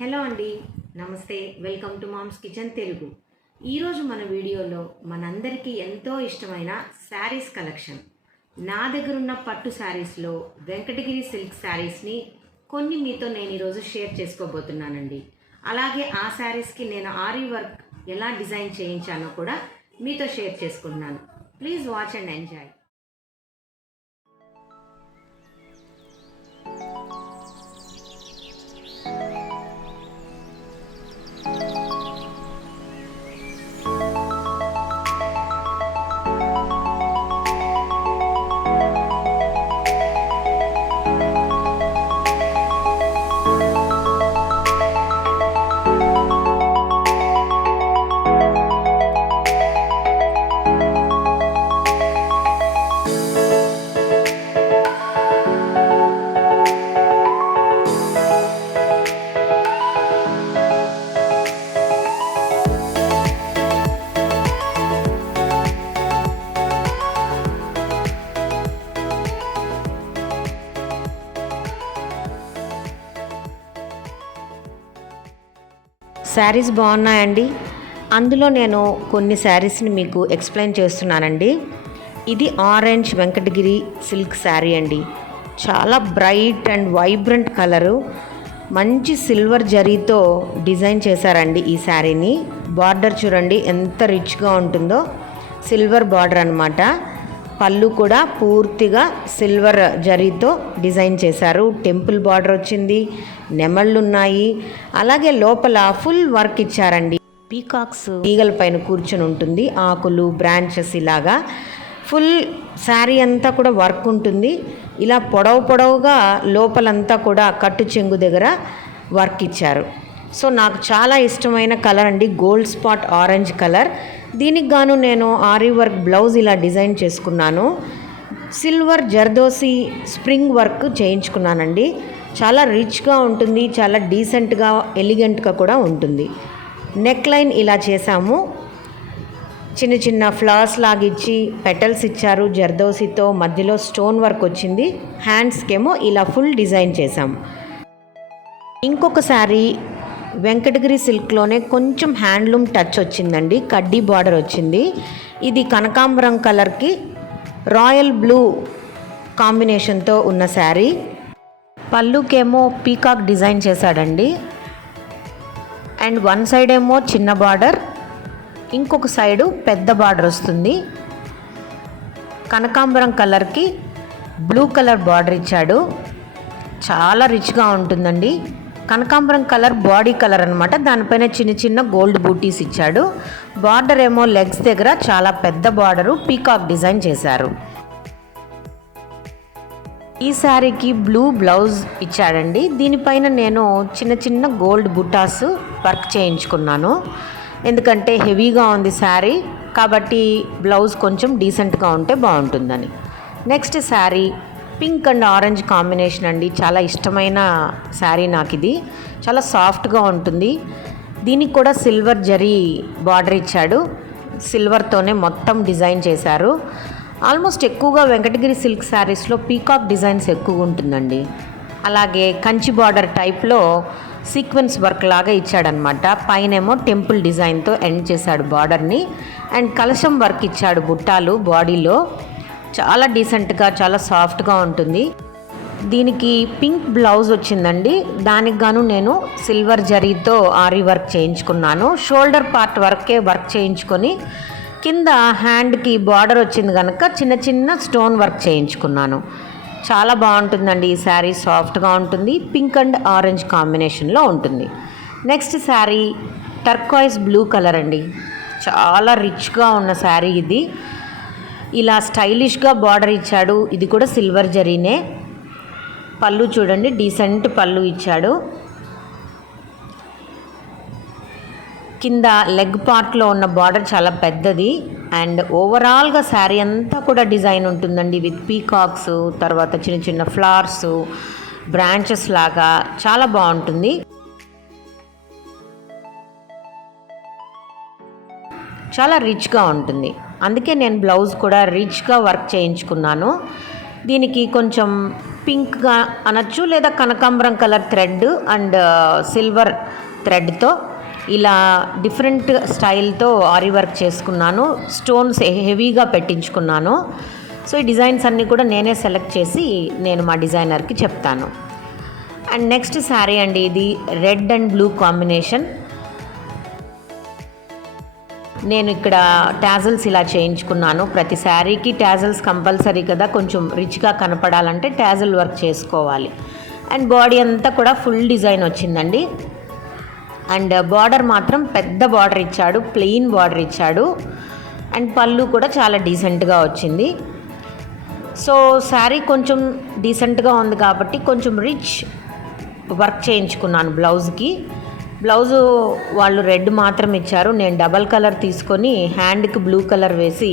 Hello అండి, నమస్తే. Welcome to mom's kitchen Telugu. ఈరోజు మన వీడియోలో మనందరికీ ఎంతో ఇష్టమైన శారీస్ కలెక్షన్. నా దగ్గర ఉన్న పట్టు శారీస్లో వెంకటగిరి సిల్క్ శారీస్ని కొన్ని మీతో నేను ఈరోజు షేర్ చేసుకోబోతున్నానండి. అలాగే ఆ శారీస్కి నేను ఆరీ వర్క్ ఎలా డిజైన్ చేయించానో కూడా మీతో షేర్ చేసుకుంటున్నాను. Please watch and enjoy. Saris బాగున్నాయండి. అందులో నేను కొన్ని శారీస్ని మీకు ఎక్స్ప్లెయిన్ చేస్తున్నానండి. ఇది ఆరెంజ్ వెంకటగిరి సిల్క్ శారీ అండి. చాలా బ్రైట్ అండ్ వైబ్రెంట్ కలరు, మంచి సిల్వర్ జరీతో డిజైన్ చేశారండి ఈ శారీని. బార్డర్ చూడండి ఎంత రిచ్గా ఉంటుందో, సిల్వర్ బార్డర్ అన్నమాట. పళ్ళు కూడా పూర్తిగా సిల్వర్ జరీతో డిజైన్ చేశారు. టెంపుల్ బార్డర్ వచ్చింది, నెమళ్ళు ఉన్నాయి. అలాగే లోపల ఫుల్ వర్క్ ఇచ్చారండి. పీకాక్స్ ఈగల పైన కూర్చొని ఉంటుంది, ఆకులు బ్రాంచెస్ ఇలాగా ఫుల్ శారీ అంతా కూడా వర్క్ ఉంటుంది. ఇలా పొడవుగా లోపలంతా కూడా కట్టు చెంగు దగ్గర వర్క్ ఇచ్చారు. సో నాకు చాలా ఇష్టమైన కలర్ అండి, గోల్డ్ స్పాట్ ఆరెంజ్ కలర్. దీనికి గాను నేను ఆరీ వర్క్ బ్లౌజ్ ఇలా డిజైన్ చేసుకున్నాను. సిల్వర్ జర్దోసి స్ప్రింగ్ వర్క్ చేయించుకున్నానండి. చాలా రిచ్గా ఉంటుంది, చాలా డీసెంట్గా ఎలిగెంట్గా కూడా ఉంటుంది. నెక్ లైన్ ఇలా చేసాము, చిన్న చిన్న ఫ్లవర్స్ లాగిచ్చి పెటల్స్ ఇచ్చారు జర్దోసితో, మధ్యలో స్టోన్ వర్క్ వచ్చింది. హ్యాండ్స్కేమో ఇలా ఫుల్ డిజైన్ చేసాము. ఇంకొక శారీ వెంకటగిరి సిల్క్లోనే కొంచెం హ్యాండ్లూమ్ టచ్ వచ్చిందండి, కడ్డీ బార్డర్ వచ్చింది. ఇది కనకాంబరం కలర్కి రాయల్ బ్లూ కాంబినేషన్తో ఉన్న శారీ. పళ్ళుకేమో పీకాక్ డిజైన్ చేశాడండి. అండ్ వన్ సైడ్ ఏమో చిన్న బార్డర్, ఇంకొక సైడు పెద్ద బార్డర్ వస్తుంది. కనకాంబరం కలర్కి బ్లూ కలర్ బార్డర్ ఇచ్చాడు. చాలా రిచ్గా ఉంటుందండి. కనకాంబరం కలర్ బాడీ కలర్ అనమాట, దానిపైన చిన్న చిన్న గోల్డ్ బూటీస్ ఇచ్చాడు. బార్డర్ ఏమో లెగ్స్ దగ్గర చాలా పెద్ద బార్డరు పీకాక్ డిజైన్ చేశారు. ఈ శారీకి బ్లూ బ్లౌజ్ ఇచ్చాడండి. దీనిపైన నేను చిన్న చిన్న గోల్డ్ బుటాస్ వర్క్ చేయించుకున్నాను, ఎందుకంటే హెవీగా ఉంది శారీ కాబట్టి బ్లౌజ్ కొంచెం డీసెంట్గా ఉంటే బాగుంటుందని. Next sari pink and orange combination అండి. చాలా ఇష్టమైన శారీ నాకు ఇది. చాలా సాఫ్ట్గా ఉంటుంది. దీనికి కూడా సిల్వర్ జరీ బార్డర్ ఇచ్చాడు. సిల్వర్తోనే మొత్తం డిజైన్ చేశారు. ఆల్మోస్ట్ ఎక్కువగా వెంకటగిరి సిల్క్ శారీస్లో పీకాక్ డిజైన్స్ ఎక్కువగా ఉంటుందండి. అలాగే కంచి బార్డర్ టైప్లో సీక్వెన్స్ వర్క్ లాగా ఇచ్చాడనమాట. పైనేమో టెంపుల్ డిజైన్తో ఎండ్ చేశాడు బార్డర్ని. అండ్ కలశం వర్క్ ఇచ్చాడు బుట్టాలు బాడీలో. చాలా డీసెంట్గా చాలా సాఫ్ట్గా ఉంటుంది. దీనికి పింక్ బ్లౌజ్ వచ్చిందండి. దానికి గాను నేను సిల్వర్ జరీతో ఆరీ వర్క్ చేయించుకున్నాను. షోల్డర్ పార్ట్ వరకే వర్క్ చేయించుకొని కింద హ్యాండ్కి బార్డర్ వచ్చింది కనుక చిన్న చిన్న స్టోన్ వర్క్ చేయించుకున్నాను. చాలా బాగుంటుందండి ఈ శారీ, సాఫ్ట్గా ఉంటుంది. పింక్ అండ్ ఆరెంజ్ కాంబినేషన్లో ఉంటుంది. Next sari turquoise blue colour అండి. చాలా రిచ్గా ఉన్న శారీ ఇది. ఇలా స్టైలిష్గా బార్డర్ ఇచ్చాడు. ఇది కూడా సిల్వర్ జరీనే. పళ్ళు చూడండి, డీసెంట్ పళ్ళు ఇచ్చాడు. కింద లెగ్ పార్ట్లో ఉన్న బార్డర్ చాలా పెద్దది. అండ్ ఓవరాల్గా శారీ అంతా కూడా డిజైన్ ఉంటుందండి, విత్ పీకాక్స్, తర్వాత చిన్న చిన్న ఫ్లవర్స్, బ్రాంచెస్ లాగా చాలా బాగుంటుంది. చాలా రిచ్గా ఉంటుంది. అందుకే నేను బ్లౌజ్ కూడా రిచ్గా వర్క్ చేయించుకున్నాను. దీనికి కొంచెం పింక్గా అనొచ్చు లేదా కనకాంబరం కలర్ థ్రెడ్ అండ్ సిల్వర్ థ్రెడ్తో ఇలా డిఫరెంట్ స్టైల్తో ఆరి వర్క్ చేసుకున్నాను. స్టోన్స్ హెవీగా పెట్టించుకున్నాను. సో ఈ డిజైన్స్ అన్నీ కూడా నేనే సెలెక్ట్ చేసి నేను మా డిజైనర్కి చెప్తాను. అండ్ నెక్స్ట్ శారీ అండి, ఇది రెడ్ అండ్ బ్లూ కాంబినేషన్. నేను ఇక్కడ టాజల్స్ ఇలా చేయించుకున్నాను. ప్రతి శారీకి టాజల్స్ కంపల్సరీ కదా, కొంచెం రిచ్గా కనపడాలంటే టాజల్ వర్క్ చేసుకోవాలి. అండ్ బాడీ అంతా కూడా ఫుల్ డిజైన్ వచ్చిందండి. అండ్ బార్డర్ మాత్రం పెద్ద బార్డర్ ఇచ్చాడు, ప్లెయిన్ బార్డర్ ఇచ్చాడు. అండ్ పళ్ళు కూడా చాలా డీసెంట్గా వచ్చింది. సో శారీ కొంచెం డీసెంట్గా ఉంది కాబట్టి కొంచెం రిచ్ వర్క్ చేయించుకున్నాను బ్లౌజ్కి. బ్లౌజు వాళ్ళు రెడ్ మాత్రం ఇచ్చారు, నేను డబల్ కలర్ తీసుకొని హ్యాండ్కి బ్లూ కలర్ వేసి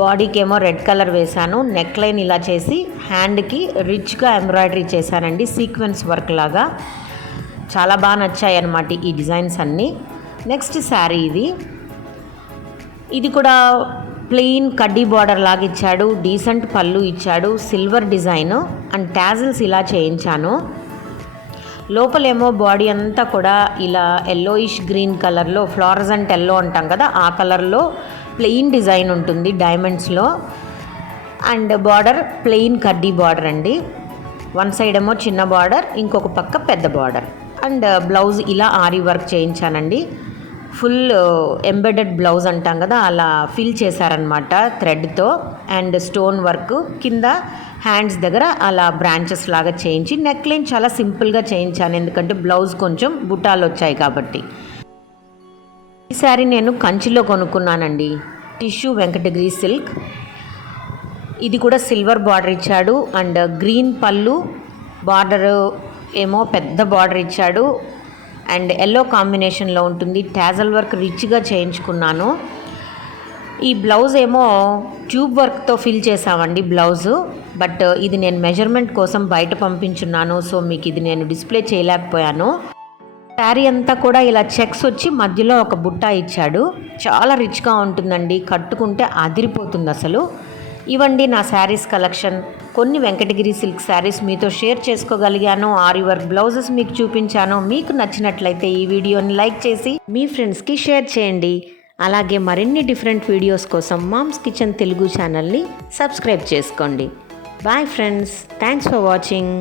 బాడీకి ఏమో రెడ్ కలర్ వేశాను. నెక్ లైన్ ఇలా చేసి హ్యాండ్కి రిచ్గా ఎంబ్రాయిడరీ చేశానండి, సీక్వెన్స్ వర్క్ లాగా. చాలా బాగా నచ్చాయి అన్నమాట ఈ డిజైన్స్ అన్నీ. నెక్స్ట్ శారీ ఇది కూడా ప్లెయిన్ కడ్డీ బార్డర్ లాగా ఇచ్చాడు, డీసెంట్ పళ్ళు ఇచ్చాడు, సిల్వర్ డిజైన్ అండ్ టాజిల్స్ ఇలా చేయించాను. లోపలేమో బాడీ అంతా కూడా ఇలా ఎల్లోయిష్ గ్రీన్ కలర్లో, ఫ్లోరసెంట్ ఎల్లో అంటాం కదా ఆ కలర్లో ప్లెయిన్ డిజైన్ ఉంటుంది డైమండ్స్లో. అండ్ బార్డర్ ప్లెయిన్ కడ్డీ బార్డర్ అండి. వన్ సైడ్ ఏమో చిన్న బార్డర్, ఇంకొక పక్క పెద్ద బార్డర్. అండ్ బ్లౌజ్ ఇలా ఆరి వర్క్ చేయించానండి. ఫుల్ ఎంబెడెడ్ బ్లౌజ్ అంటాం కదా అలా ఫిల్ చేశారనమాట థ్రెడ్తో. అండ్ స్టోన్ వర్క్ కింద హ్యాండ్స్ దగ్గర అలా బ్రాంచెస్ లాగా చేయించి నెక్ లైన్ చాలా సింపుల్గా చేయించాను, ఎందుకంటే బ్లౌజ్ కొంచెం బుటాలు వచ్చాయి కాబట్టి. ఈ శారీ నేను కంచిలో కొనుక్కున్నానండి, టిష్యూ వెంకటగిరి సిల్క్. ఇది కూడా సిల్వర్ బార్డర్ ఇచ్చాడు అండ్ గ్రీన్ పళ్ళు, బార్డర్ ఏమో పెద్ద బార్డర్ ఇచ్చాడు అండ్ ఎల్లో కాంబినేషన్లో ఉంటుంది. టాజల్ వర్క్ రిచ్గా చేయించుకున్నాను. ఈ బ్లౌజ్ ఏమో ట్యూబ్ వర్క్తో ఫిల్ చేసామండి బ్లౌజు, బట్ ఇది నేను మెజర్మెంట్ కోసం బయట పంపించున్నాను. సో మీకు ఇది నేను డిస్ప్లే చేయలేకపోయాను. శారీ అంతా కూడా ఇలా చెక్స్ వచ్చి మధ్యలో ఒక బుట్ట ఇచ్చాడు. చాలా రిచ్గా ఉంటుందండి, కట్టుకుంటే అదిరిపోతుంది అసలు. ఇవండి నా శారీస్ కలెక్షన్. కొన్ని వెంకటగిరి సిల్క్ శారీస్ మీతో షేర్ చేసుకోగలిగాను. ఆరి వర్క్ బ్లౌజెస్ మీకు చూపించాను. మీకు నచ్చినట్లయితే ఈ వీడియోని లైక్ చేసి మీ ఫ్రెండ్స్కి షేర్ చేయండి. అలాగే మరిన్ని డిఫరెంట్ వీడియోస్ కోసం మామ్స్ కిచెన్ తెలుగు ఛానల్ని సబ్స్క్రైబ్ చేసుకోండి. Bye friends, thanks for watching.